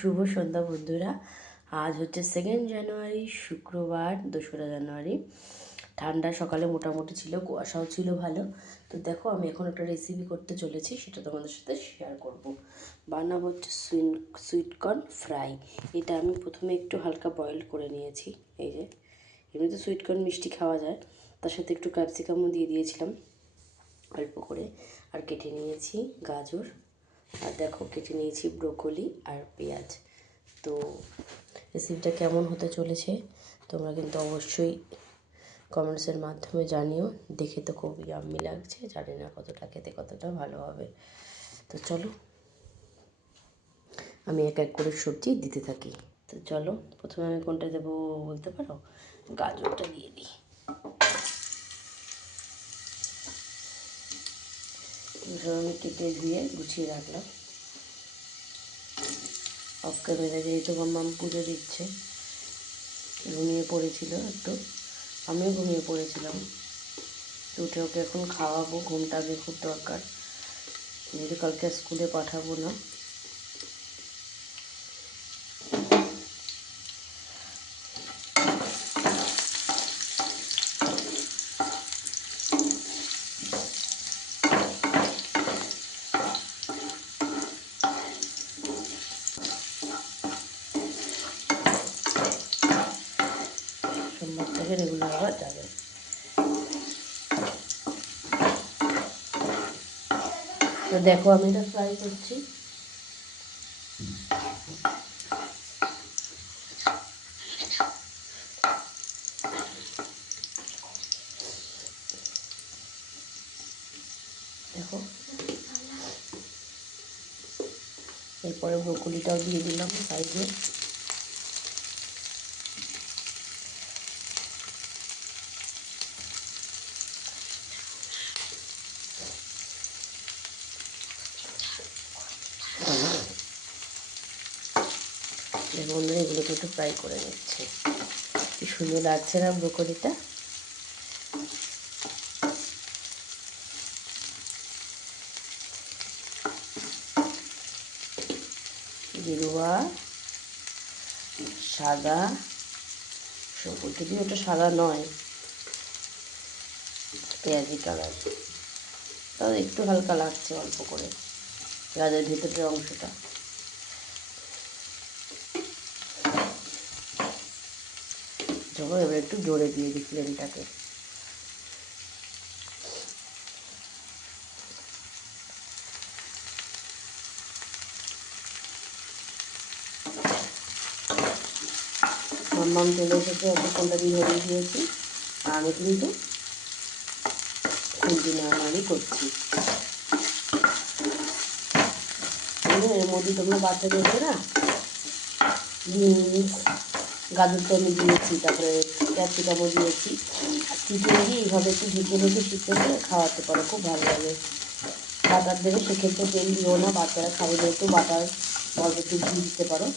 শুভ সন্ধ্যা বন্ধুরা। আজ হচ্ছে 2 জানুয়ারি, শুক্রবার, 2রা জানুয়ারি। ঠান্ডা সকালে মোটামুটি ছিল, কুয়াশাও ছিল ভালো। তো দেখো, আমি এখন একটা রেসিপি করতে চলেছি, সেটা তোমাদের সাথে শেয়ার করব। বানাবো হচ্ছে সুইটকর্ন ফ্রাই। এটা আমি প্রথমে একটু হালকা বয়েল করে নিয়েছি। এই যে এমনিতে সুইটকর্ন মিষ্টি খাওয়া যায়, তার সাথে একটু ক্যাপসিকামও দিয়ে দিয়েছিলাম অল্প করে। আর কেটে নিয়েছি গাজর, আর দেখো কেটে নিয়েছি ব্রোকলি আর পেঁয়াজ। তো রেসিপিটা কেমন হতে চলেছে তোমরা কিন্তু অবশ্যই কমেন্টসের মাধ্যমে জানিও। দেখে তো খুব ইয়াম্মি লাগছে, জানি না কতটা খেতে কতটা ভালো হবে। তো চলো আমি এক এক করে সবজি দিতে থাকি। তো চলো, প্রথমে আমি কোনটা দেবো বলতে পারো? গাজরটা দিয়ে দিই। আমি কেটে দিয়ে গুছিয়ে রাখলাম। অফ ক্যামেরা যেহেতু মাম্মাম পুজো দিচ্ছে, ঘুমিয়ে পড়েছিল একটু, আমিও ঘুমিয়ে পড়েছিলাম। তো উঠে ওকে এখন খাওয়াবো, ঘুমটা আগে খুব দরকার, যেহেতু কালকে স্কুলে পাঠাবো না। সোমবার থেকে রেগুলার আবার যাবে। তো দেখো আমি এটা ফ্রাই করছি। দেখো, এরপরে ব্রোকলিটাও দিয়ে দিলাম সাইডে। বন্ধুরা, এগুলোকে একটু ফ্রাই করে নিচ্ছে। কি সুন্দর লাগছে না ব্রোকলিটা? গেরুয়া, সাদা, সবুজ, যদি ওটা সাদা নয়, পেঁয়াজি কালার, তাও একটু হালকা লাগছে অল্প করে গাজরের ভেতরের অংশটা। চলো এবার একটু জোরে দিয়ে দিই ফ্লেমটাকে। মাম্মাম চলে এসেছে, ওকে ফোনটা দিয়ে ধরিয়ে দিয়েছি। আর আমি কিন্তু খুন্তি নাড়ানাড়ি করছি। এর মধ্যে তোমরা বাচ্চাদেরকে না বিনস, গাজর তো আমি দিয়েছি, তারপরে ক্যাপসিকামও দিয়েছি, আর চিকেন দিয়ে এইভাবে একটু ঢেকে ঢেকে সিদ্ধ করে খাওয়াতে পারো, খুব ভালো লাগে। বাটার দেবে, সেক্ষেত্রে তেল দিও না, বাচ্চারা খাবে যেহেতু বাটার অল্প একটু ঘি দিতে পারো।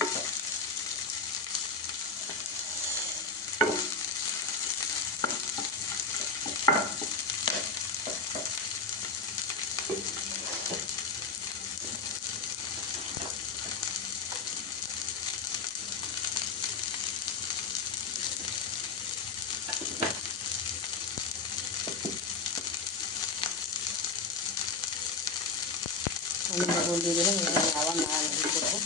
আমি লবণ দিয়ে দিলাম, এখানে আবার নাড়ানাড়ি করবো।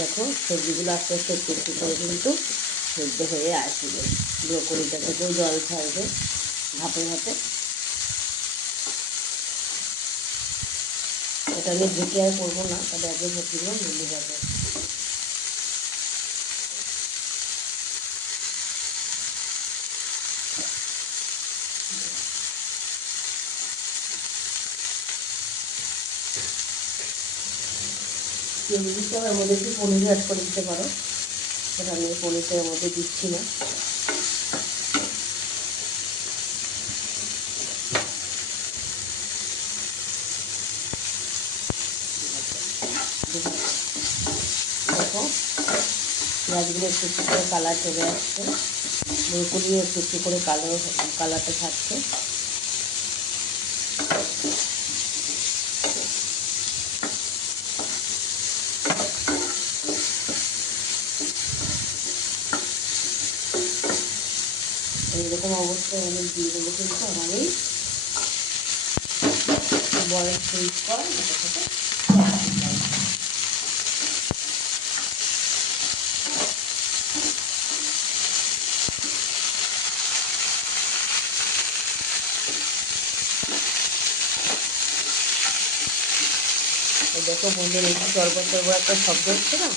দেখো সবজিগুলো আস্তে আস্তে একটু একটু করে কিন্তু সেদ্ধ হয়ে আসবে। ব্রোকলিটা থেকেও জল ছাড়বে ভাপে ভাপে। এটা আমি ঢেকে আর করবো না, তবে আগে সবজিগুলো মিলে যাবে। কেউ যদি চাও এর মধ্যে একটু পনির অ্যাড করে দিতে পারো, সেটা আমি পনিরটা এর মধ্যে দিচ্ছি না। দেখো পেঁয়াজগুলো একটু একটু করে কালার চলে আসছে, ব্রোকলিও একটু একটু করে কালারটা থাকছে। এইরকম অবস্থায় আমি দিয়ে দেবো কিন্তু আমার এই বয়েল সুইচ কর এটা থেকে দেখো বন্ধুর একটু চরবর চরবর একটা শব্দ হচ্ছে না,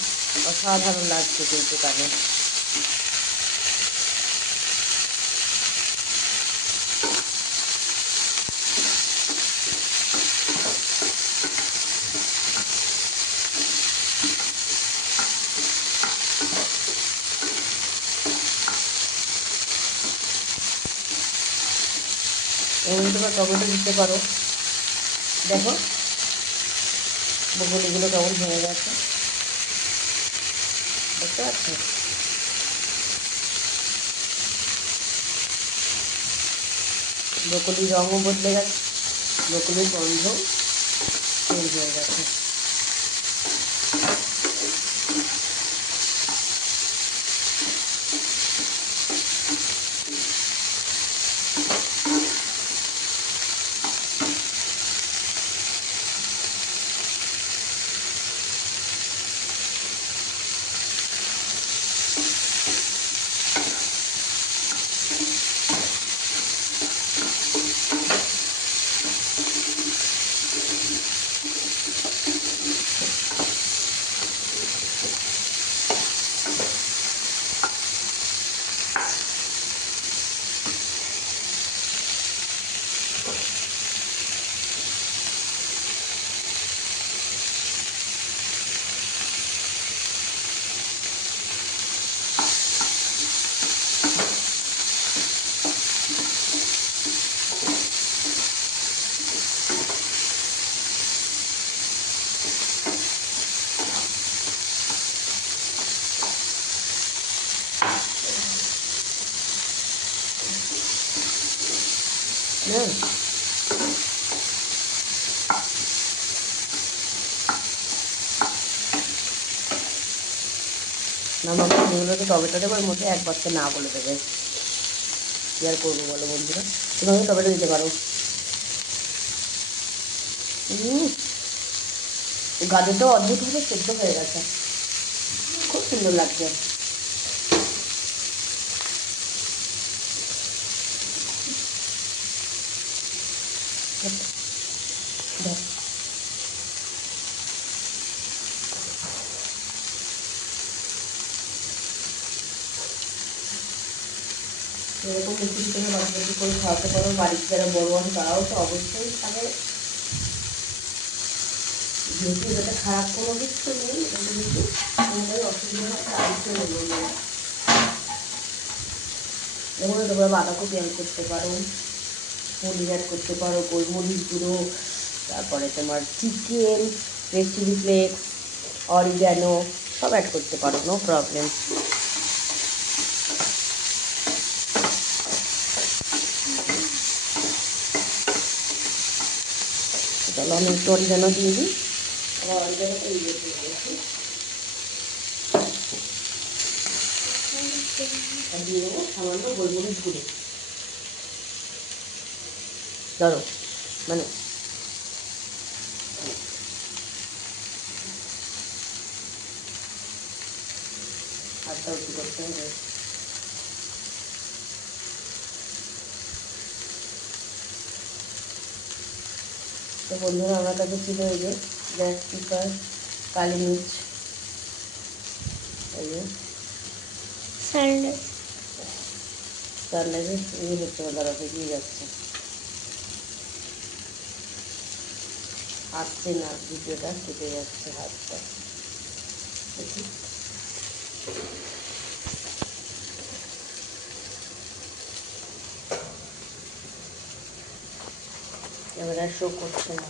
অসাধারণ লাগছে কিন্তু কানে। এমনি তোমরা টমেটো দিতে পারো। দেখো বগুলিগুলো কেমন হয়ে গেছে, দেখতে পাচ্ছ? ব্রোকলির রঙও বদলে গেছে, ব্রোকলির গন্ধ চেঞ্জ হয়ে গেছে। হ্যাঁ, না মামা যেগুলো তো টমেটো দেবো ওর মধ্যে একবার তো না বলে দেবে, কী আর করবো বলো বন্ধুরা। তুমি টমেটো দিতে পারো। গাজরটাও অদ্ভুতভাবে সেদ্ধ হয়ে গেছে, খুব সুন্দর লাগছে। এরকম রেসিপি তুমি বাচ্চাদের করে খাওয়াতে পারো, বাড়িতে যারা বড় আছে তারাও তো অবশ্যই খাবে। যেহেতু এটা খারাপ কোনো কিছু নেই, এটা কিন্তু কোনোটাই অসুবিধা হয় বাড়িতে নেবো না। যেমন তোমরা বাঁধাকপি অ্যাড করতে পারো, পনির অ্যাড করতে পারো, গোলমরিচ গুঁড়ো, তারপরে তোমার chicken, red chilli flakes, oregano সব অ্যাড করতে পারো, নো প্রবলেম। চলো আমি একটু অরিগ্যানো দিয়ে দিই, আবার অরিগ্যানোটা ইয়ে দিয়ে দিয়েছি, দিয়ে দেবো সামান্য গোলমরিচ গুঁড়ো। ধরো মানে হাতটা উঁচু করতে হবে। তো বন্ধুরা আমার কাছে ছিল এই যে ব্ল্যাক পেপার, কালি মির্চ, এই যে স্যান্ডউইচ এই হচ্ছে দাঁড়া বেরিয়ে যাচ্ছে, হাঁটছে না, ভিডিওটা কেটে যাচ্ছে হাতটা। ক্যামেরা শো করছে না,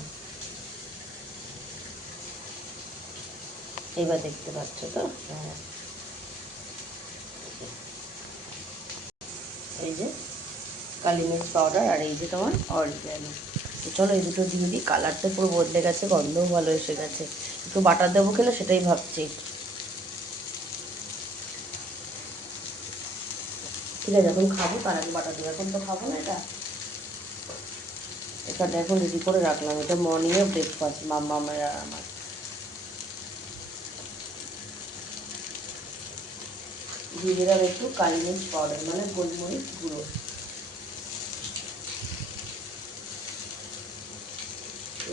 এবার দেখতে পাচ্ছ তো? হ্যাঁ, এই যে কালি মির্চ পাউডার, আর এই যে তোমার অরিগ্যানো। তো চলো এই দুটো দিয়ে দিই। কালারটা পুরো বদলে গেছে, গন্ধও ভালো এসে গেছে। একটু বাটার দেবো কিনা সেটাই ভাবছি। ঠিক আছে, যখন খাবো তার আগে বাটার দেবো, এখন তো খাবো না। এটা এখন রেডি করে রাখলাম। এটা মর্নিংয়ে ব্রেকফাস্ট মাম্মামের আর আমার। দিয়ে দিলাম একটু কালি মির্চ পাউডার, মানে গোলমরিচ গুঁড়ো।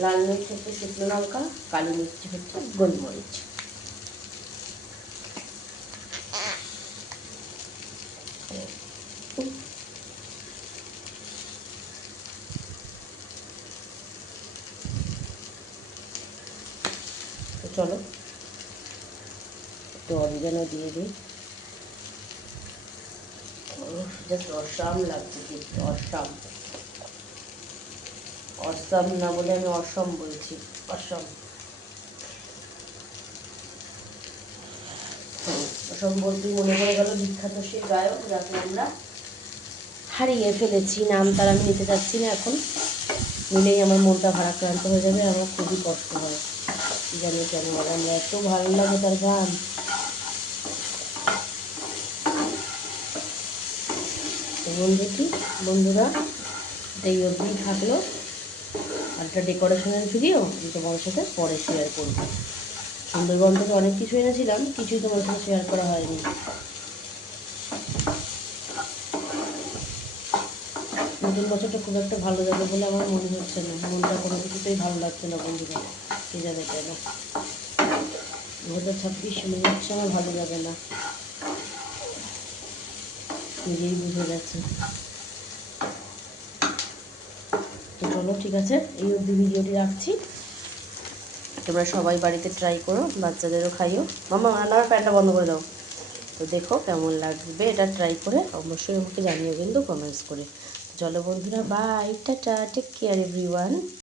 লাল মির্চ হচ্ছে শুকনো লঙ্কা, কালি মির্চ হচ্ছে গোলমরিচ। তো চলো একটু অরিগানো দিয়ে দিই। জাস্ট অসাম লাগছে দেখতে, অসাম। অসাম না বলে আমি অসম বলছি, অসম। অসম বলতেই মনে পড়ে গেল বিখ্যাত সে গায়ক যাকে আমরা হারিয়ে ফেলেছি। নাম তার আমি নিতে চাচ্ছি না, এখন নিলেই আমার মনটা ভারাক্রান্ত হয়ে যাবে, আমার খুবই কষ্ট হয়। জানি কেন, আমার এত ভালো লাগে তার গান। বন্ধুরা, এই অবধি থাকলো। আর একটা ডেকোরেশনের ভিডিও আমি তোমার সাথে পরে শেয়ার করবো। সুন্দরবন থেকে অনেক কিছু এনেছিলাম, কিছুই তোমার সাথে শেয়ার করা হয়নি। নতুন বছরটা খুব একটা ভালো যাবে বলে আমার মনে হচ্ছে না, মনটা কোনো কিছুতেই ভালো লাগছে না বন্ধুরা, কে জানে কেন। 2026 মনে হচ্ছে আমার ভালো যাবে না, নিজেই বুঝে গেছে। তো চলো ঠিক আছে, এই অবধি ভিডিওটি রাখছি। তোমরা সবাই বাড়িতে ট্রাই করো, বাচ্চাদেরও খাইও। মামা রান্নার প্যানটা বন্ধ করে দাও। তো দেখো কেমন লাগবে, এটা ট্রাই করে অবশ্যই আমাকে জানিও কিন্তু কমেন্টস করে। চলো বন্ধুরা, bye, tata, take care everyone.